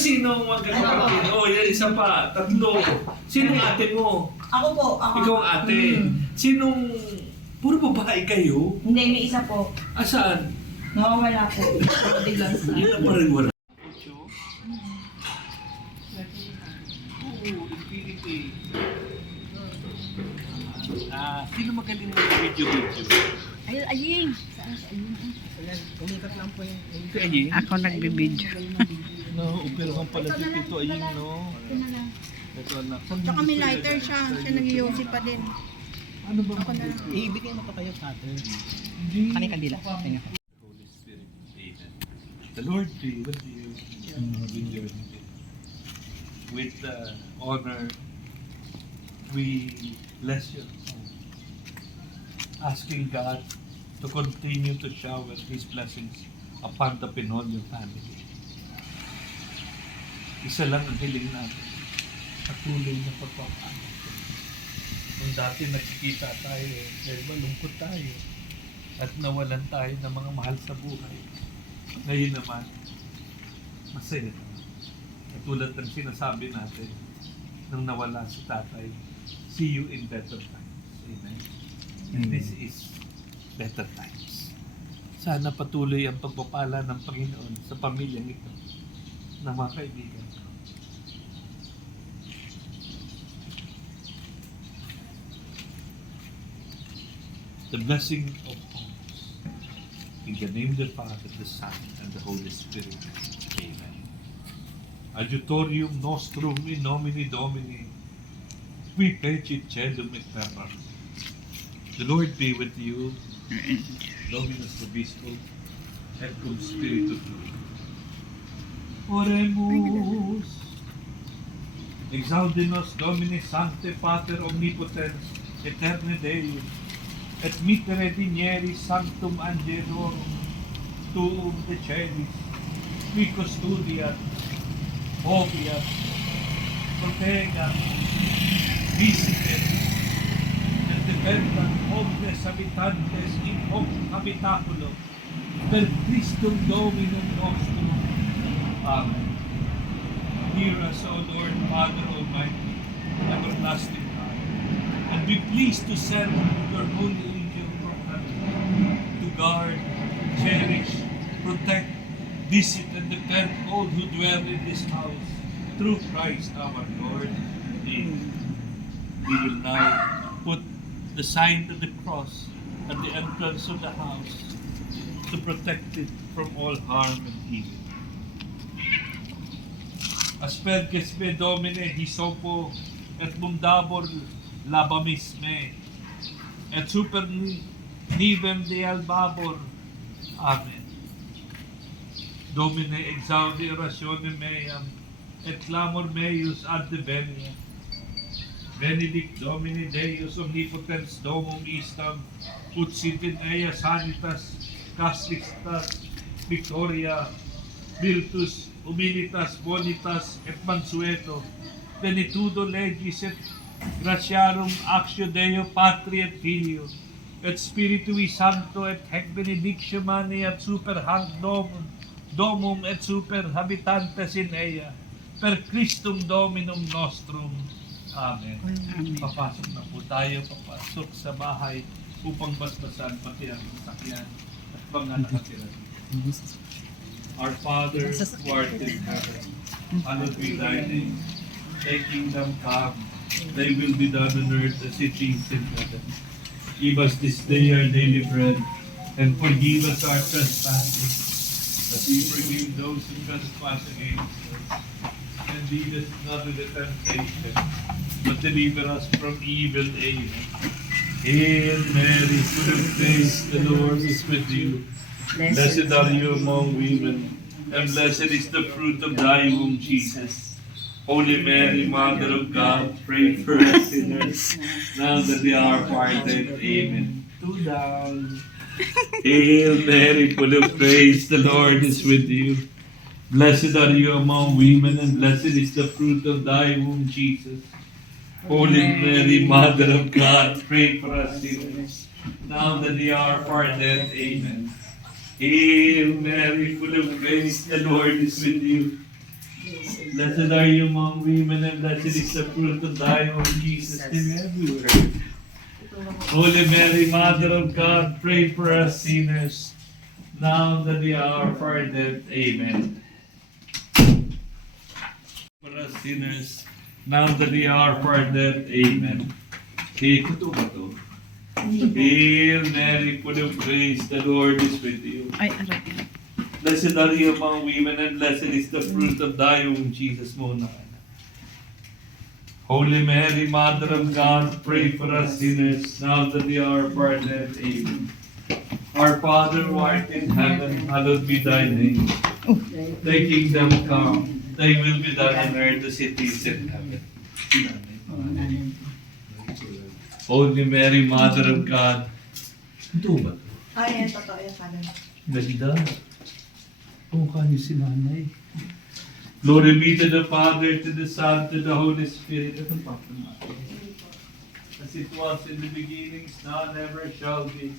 Sino ang magkakapatid? Oh, yan, isa pa. Tatlo. Sinong ate mo? Ako po. Ako. Ikaw ang ate. Sinong... Puro babae kayo? Hindi, may isa po. Asaan? Nawawala po. Biglang sa... Yun ang parang wala. Oo, infinity. Sino magaling mag-video? Aying. Saan si Aying? Umikat lang po yung... Si Aying? Ako nagbibidyo. No, pero kang pala dito Aying, no? Ito na lang. Ito na. Tsaka may lighter siya. Siya nag-iossi pa din. Ano ba? Ako na lang. Ibigay mo pa kayo cutter. Hindi. Kani kandila. Tingnan. Holy Spirit, Amen. The Lord be with you. With honor, we bless you. Asking God to continue to shower His blessings upon the Pinolio family. Isa lang ang hiling natin. Patuloy na pagpapaan. Kung dati nakikita tayo, dahil malungkot tayo, at nawalan tayo ng mga mahal sa buhay. Ngayon naman, masaya naman. Katulad ng sinasabi natin, nung nawala si tatay, see you in better times. Amen. And this is better times. Sana patuloy ang pagpapala ng Panginoon sa pamilyang ito ng mga kaibigan ko. The blessing of homes. In the name of the Father, the Son, and the Holy Spirit. Amen. Adjutorium nostrum in nomine Domini, qui fecit celum et terra. The Lord be with you, Dominus Vobiscum, et cum Spiritu Tuo. Oremus. Exaudi nos Domine Sancte Pater Omnipotens, Eterne Deus, et mitere digneris sanctum angelorum, tuum de celis, qui custodiat, oviat, protegat, visitet, et defendat omnes habitantes in hoc habitaculo, per Christum Dominum nostrum. Amen. Hear us, O Lord, Father Almighty, everlasting God, and be pleased to send your holy angel from heaven to guard, cherish, protect, visit, and defend all who dwell in this house through Christ our Lord. Amen. We will now put the sign of the cross at the entrance of the house to protect it from all harm and evil. Asperges me Domine hisopo et mundabor labamis me et super nivem de albabor. Amen. Domine exaudi orationem meam et clamor meius ad venia. Benedict Domine Deus omnipotens domum istam ut sit in ea sanitas castistas victoria virtus humilitas bonitas et mansueto plenitudo legis et gratiarum actio Deo Patri et Filio et Spiritui Sancto et hec benedictio mani et super hanc domum et super habitantes in ea per Christum Dominum nostrum. Amen. Papasok na po tayo, papasok sa bahay upang basbasan pati ang sakyan at mga nakatira. Our Father, who art in heaven, hallowed be thy name. Thy kingdom come, thy will be done on earth as it is in heaven. Give us this day our daily bread, and forgive us our trespasses, as we forgive those who trespass against us. And lead us not into temptation, but deliver us from evil. Amen. Hail Mary, full of grace, the Lord is with you. Blessed are you among women, and blessed is the fruit of thy womb, Jesus. Holy Mary, Mother of God, pray for us sinners, now that we are parted. Amen. Two down. Hail Mary, full of grace, the Lord is with you. Blessed are you among women, and blessed is the fruit of thy womb, Jesus. Holy Mary, Mother of God, pray for us sinners, now that we are parted. Amen. Hail Mary, full of grace, the Lord is with you. Blessed are you among women, and blessed is the fruit of thy womb, Jesus. Name everywhere. Holy Mary, Mother of God, pray for us sinners, now and at the hour of our death. Amen. For us sinners, now and at the hour of our death. Amen. Hail Mary, full of grace, the Lord is with you. Ay, aray. Blessed are you among women, and blessed is the fruit of thy womb, Jesus. Mona. Holy Mary, Mother of God, pray for us sinners, now and at the hour of our death. Amen. Our Father who art in heaven, hallowed be thy name. Thy kingdom come, thy will be done on earth as it is in heaven. Holy Mary, Mother of God. Ito ba? Ay, yan, totoo yan, Father. Ganda. Kung kayo si nanay. Glory be to the Father, to the Son, to the Holy Spirit. At ang Papa natin. As it was in the beginnings, now and ever shall be.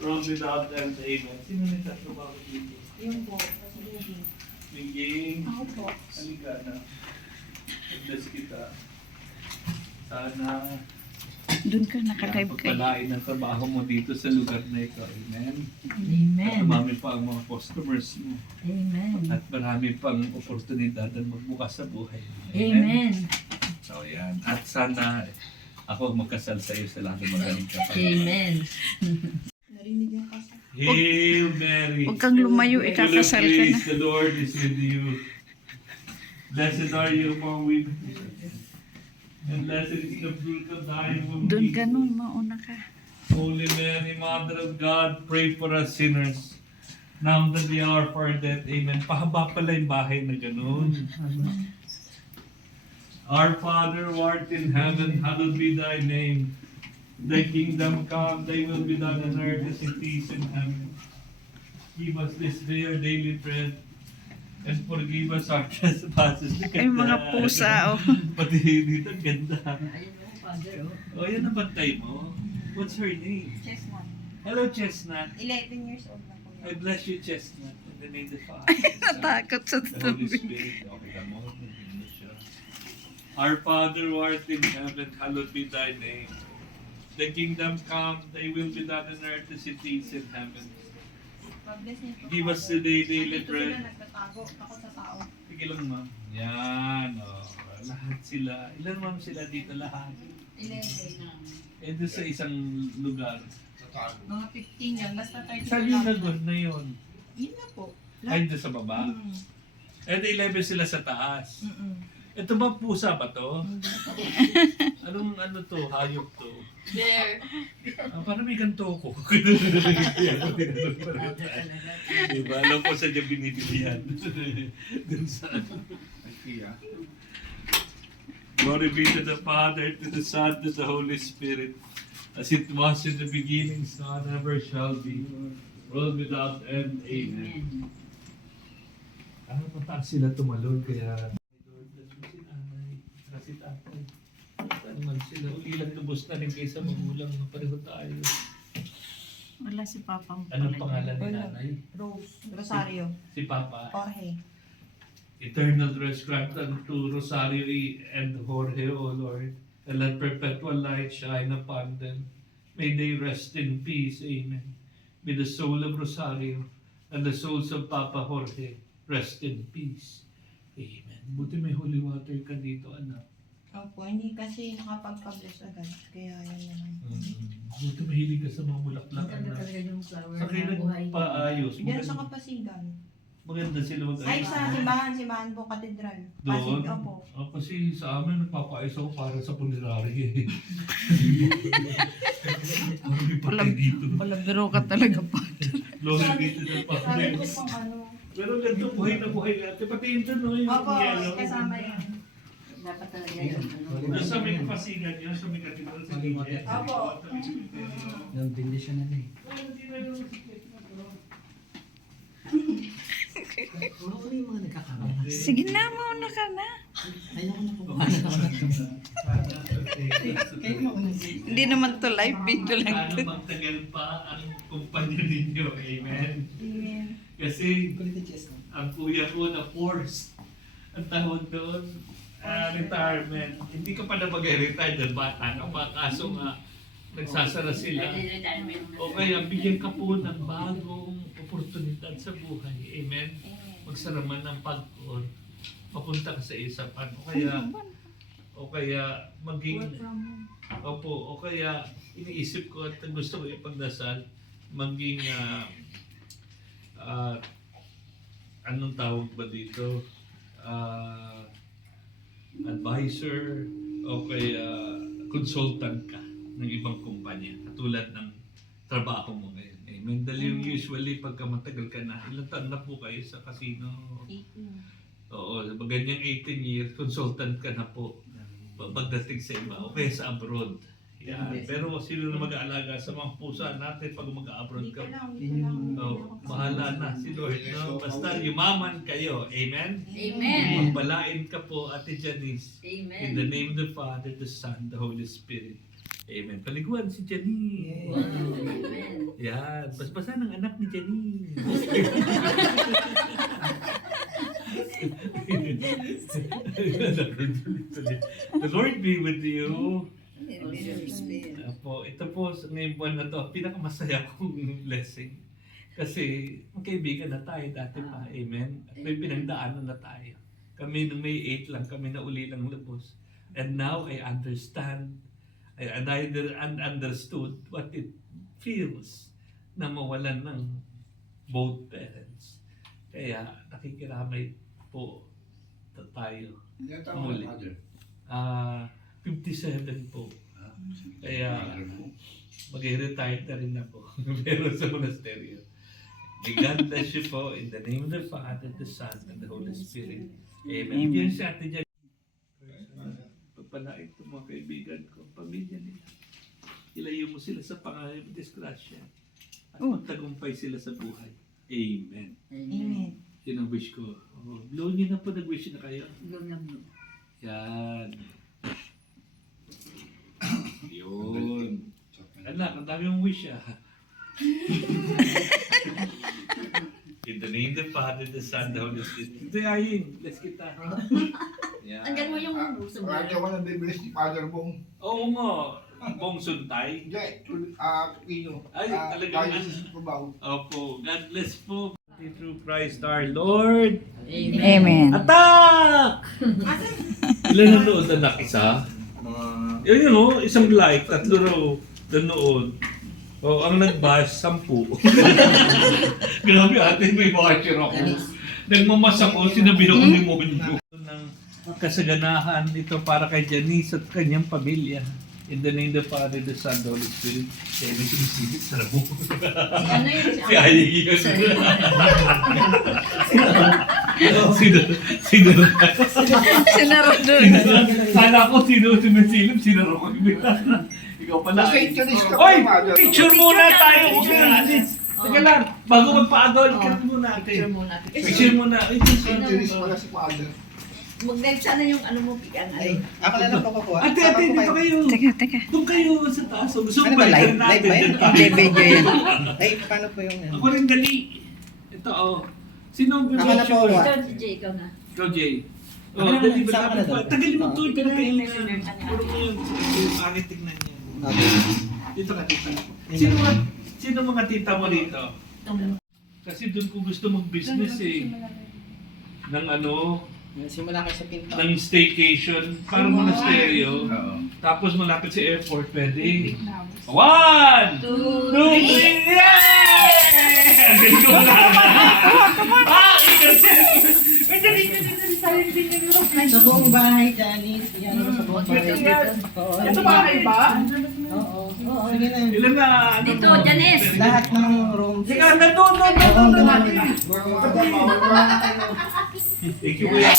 World without end. Amen. Sino nagtatlo ba ako dito? Yung po, kasi hindi. Minging. Ako po. Halika na. Bless kita. Sana Doon ka nakalive kayo. pagpalain ang trabaho mo dito sa lugar na ito. Amen. At Amen. marami pa ang mga customers mo. Amen. At marami pang oportunidad na magbukas sa buhay. Amen. So yan. At sana ako magkasal sa iyo sa lahat ng magaling ka pa. Amen. Narinig yung kasa. Hail Mary. Huwag kang lumayo, Full of ikakasal ka na. grace, the Lord is with you. Blessed are you among women. And blessed is the fruit of thy womb. Doon ka Jesus. nun, mauna ka. Holy Mary, Mother of God, pray for us sinners. Now and at the hour of our death. Amen. Pahaba pala yung bahay na ganun. Our Father who art in heaven, hallowed be thy name. Thy kingdom come, thy will be done on earth as it is in heaven. Give us this day our daily bread, and forgive us our trespasses. Ay, mga pusa, oh. Pati dito, ang ganda. Ayun mo, Father, oh. O, yan ang bantay mo. What's her name? Chestnut. Hello, Chestnut. 11 years old na po I yun. bless you, Chestnut. In the name of the Father, Natakot sa the Holy tubig. Spirit. Okay ka mo? Nandito siya. Our Father who art in heaven, hallowed be thy name. The kingdom come, thy will be done on earth as it is in heaven. God-bless niyo po, Give us Father. today daily Nandito bread. sila nagtatago. Ako sa tao. Sige lang, ma'am. Yan, lahat sila. Ilan ma'am sila dito lahat? 11. Eh, doon sa isang lugar. Mga 15 yan. Basta 30 Saan yung lagoon na yun? Yun na po. Ay, doon sa baba? Mm. Eh, di 11 sila sa taas. Mm-mm. Ito ba pusa ba to? Anong ano to? Hayop to? There. Parang may ganito ko. Diba? Alam ko sa dyan binibili yan. Dun sa IKEA. Glory be to the Father, to the Son, to the Holy Spirit, as it was in the beginnings, now and ever shall be, world without end. Amen. Ano pa sila tumalon, kaya Lord, bless mo si nanay, saka si tatay. Saan man sila, ulilang lubos na rin kaysa magulang na pareho tayo. Wala si Papa mo. Anong pangalan ni nanay? Rose. Rosario. Si Papa. Jorge. Eternal rest grant unto Rosario and Jorge, O Lord, and let perpetual light shine upon them. May they rest in peace. Amen. May the soul of Rosario and the souls of Papa Jorge rest in peace. Amen. Buti may holy water ka dito, anak. Opo, hindi kasi nakapagpa-bless agad. Kaya yan naman. Buti mahilig ka sa mga bulaklak, Maganda anak. talaga yung flower Sa kayo na buhay. nagpaayos. Diyan sa Maganda, Kapasigan. maganda sila mag-ayos. Ay, sa simbahan po, katedral. Doon? Pasig, opo. Kasi sa amin, nagpapaayos ako para sa punerary eh. Ano yung patay dito? Wala, biro ka talaga pa. Glory be to the Sabi Father. ko pang ano. Pero ganito, buhay na buhay natin. Pati yun dun, no? Yung Opo, yellow. kasama yan. Dapat talaga yung ano. Doon sa may pasigan yun, sa may katibal sa gilid. Opo. Yung bendisyon na eh. Ano yung mga nagkakamala? Sige na, mauna ka na. Ayoko na kumain. Kayo mauna. Hindi naman to live, video lang Sana to. magtagal pa ang kumpanya ninyo. Amen. Amen. Kasi Kulit yung chest. ang kuya ko na forced. ang tawag doon, retirement. Hindi ka pa na mag-retire dahil bata ka pa, kaso nga, nagsasara sila. O kaya bigyan ka po ng bagong oportunidad sa buhay. Amen? Magsara man ng pagkor, mapunta ka sa isapan. O kaya maging, o kaya iniisip ko at gusto ko ipagdasal, maging, anong tawag ba dito? Advisor o kaya consultant ka ng ibang kumpanya katulad ng trabaho mo ngayon. Amen. Dahil usually pagka matagal ka na, ilang taon na po kayo sa casino? 18. Oo, ganyang 18 years, consultant ka na po pagdating sa iba o kaya sa abroad. Yan. Pero sino na mag-aalaga sa mga pusa natin pag mag-abroad ka? Bahala na si Lord. No? Basta yumaman kayo. Amen? Amen. Magbalain ka po, Ate Janice. In the name of the Father, the Son, the Holy Spirit. Amen. Paliguan si Janice. Amen. Yan. Basbasa ng anak ni Janice. The Lord be with you. Ito po sa ngayong buwan na to, pinakamasaya kong blessing. Kasi magkaibigan na tayo dati pa, amen? At may pinagdaanan na tayo. Kami nung May 8 lang, kami na uli ng lubos. And now I understand, and I understood what it feels na mawalan ng both parents. Kaya nakikiramay po tayo. Muli. 57 po. Kaya mag-retire na rin ako. Pero sa monasteryo. May God bless you po in the name of the Father, the Son, and the Holy Spirit. Amen. Diyan si Ate Jan. Pagpalain ko mga kaibigan ko, pamilya nila. Ilayo mo sila sa pangalan ng disgrasya. At magtagumpay sila sa buhay. Amen. Amen. Yun ang wish ko. Oh, blow niyo na po, nag-wish na kayo. Yan. Yun. Anak, ang dami mong wish In the name of the Father, the Son, the Holy Spirit. Ito yayin, bless kita. Yan. Hanggang mo yung uso mo. Radyo ko ng bibilis ni Father Bong. Oo nga. Bong Suntay. Hindi, Pino. Ay, talagang Tayo sa Pabaw. Opo. God bless po. Through Christ our Lord. Amen. Attack! Ilan na noon anak? Isa? Yun o, isang like, 3 raw noon. O, ang nag-bash, 10. Grabe atin, may watcher ako. Nagmamas ako, sinabihan ko ni Monyo. Ng kasaganahan ito para kay Janice at kanyang pamilya. In the name of the Father, the Son, the Holy Spirit. Kaya may sumisigit sa rabo. Ano yun? Si Ayig yun. Sino? Sinaro dun. Kala ko sino sumisilip, sinaro ko. Ikaw pala. Kasi Janice ka Oy! pa, Father. Picture muna tayo! Huwag na natin. Teka lang, bago magpa-adult, cut muna natin. Picture muna. Ay, Janice pala si Father. Mag-live sana yung ano mo, pikan. Ay, ako na lang po kukuha. Ate, dito kayo. Teka. Doon kayo sa taas. Gusto Ano mo ba, balikan live? Live ba natin. yan? Hindi, video yan. Ay, paano po yung... Ako rin dali. Ito, oh. Sino ang Ako na po, picture? Ikaw, DJ, ikaw na. Ikaw, Jay. Ako Oh, na, dali ba? sama ka na doon. Tagalin mo to. Oh. Pinapahingin. Puro mo yun. Pangit tignan niya. Okay. Dito ka, tita. Sino mga tita mo dito? Kasi doon ko gusto mag-business eh. Ng ano, Simula kayo sa pinto. ng staycation, parang monasteryo. Tapos malapit sa airport, pwede. 1, 2, 3, yay! Ang galing ko na. Sa buong bahay, Janice. Yan sa buong bahay. Ito bahay ba? Oo. Sige na. Ilan na? ano Dito, mo? Janice. Lahat ng rooms. Sige, nandun. Thank you, kuya.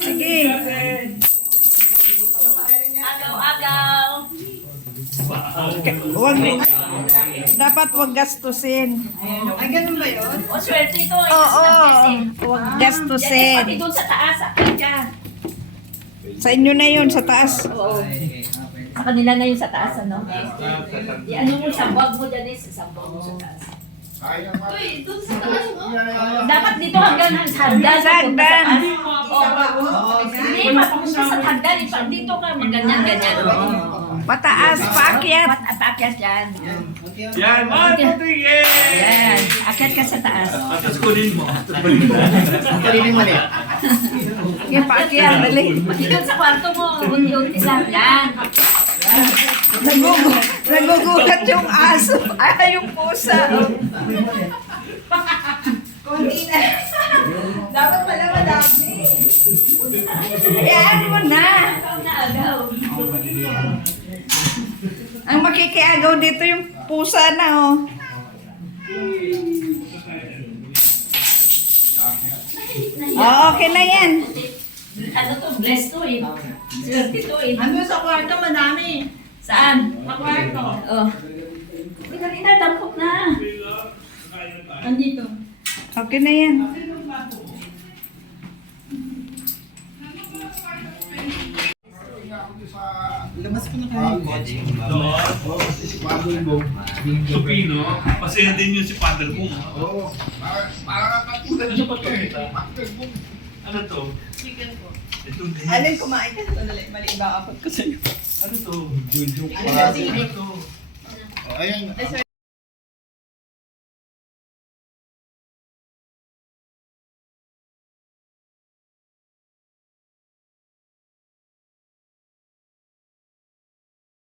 Sige. Agaw-agaw. Dapat wag gastusin. Ay, ganun ba yun? O, swerte ito. Oo. Wag Janice, gastusin. pati doon sa taas, akit ka. Sa inyo na yun, sa taas. Oo. Sa kanila na yun sa taas, ano? Di ano mo, sambag mo, Janice. Sambag mo sa taas. Sayang pa. Uy, doon sa taas mo. Sayang. Dapat dito hanggang sa hagdan. Sa hagdan. Hindi, papunta sa hagdan. Dito ka, ganyan. Pataas, paakyat. Paakyat yan. Yan, 1, 2, 3, yay! Yan, akyat ka sa taas. Tapos kunin mo. Kalinin mali. Yung paakyat, dali. Dito sa kwarto mo, unti-unti lang. Yan. Nagugulat yung aso. Ay, yung pusa. Konti na. Dapat pala madami. Hayaan mo na. Ikaw na agaw. Ang makikiagaw dito yung pusa na, oh. Oh, okay na yan. Ano to, blessed to eh. Swerte to eh. Hanggang sa kwarto madami. Saan? Sa kwarto. Oh. Uy, kanina, dampok na. Andito. Okay na yan. Labas ko na kayo. Si Father Bong. Supino, masaya din yun si Father Bong. Oo. Parang katulad niya pa to. Father Bong. Ano to? Ito din. Alin, kumain ka na dali. Mali ba ako ko sa'yo? Ano to? Jojo. Ano to? Ayun.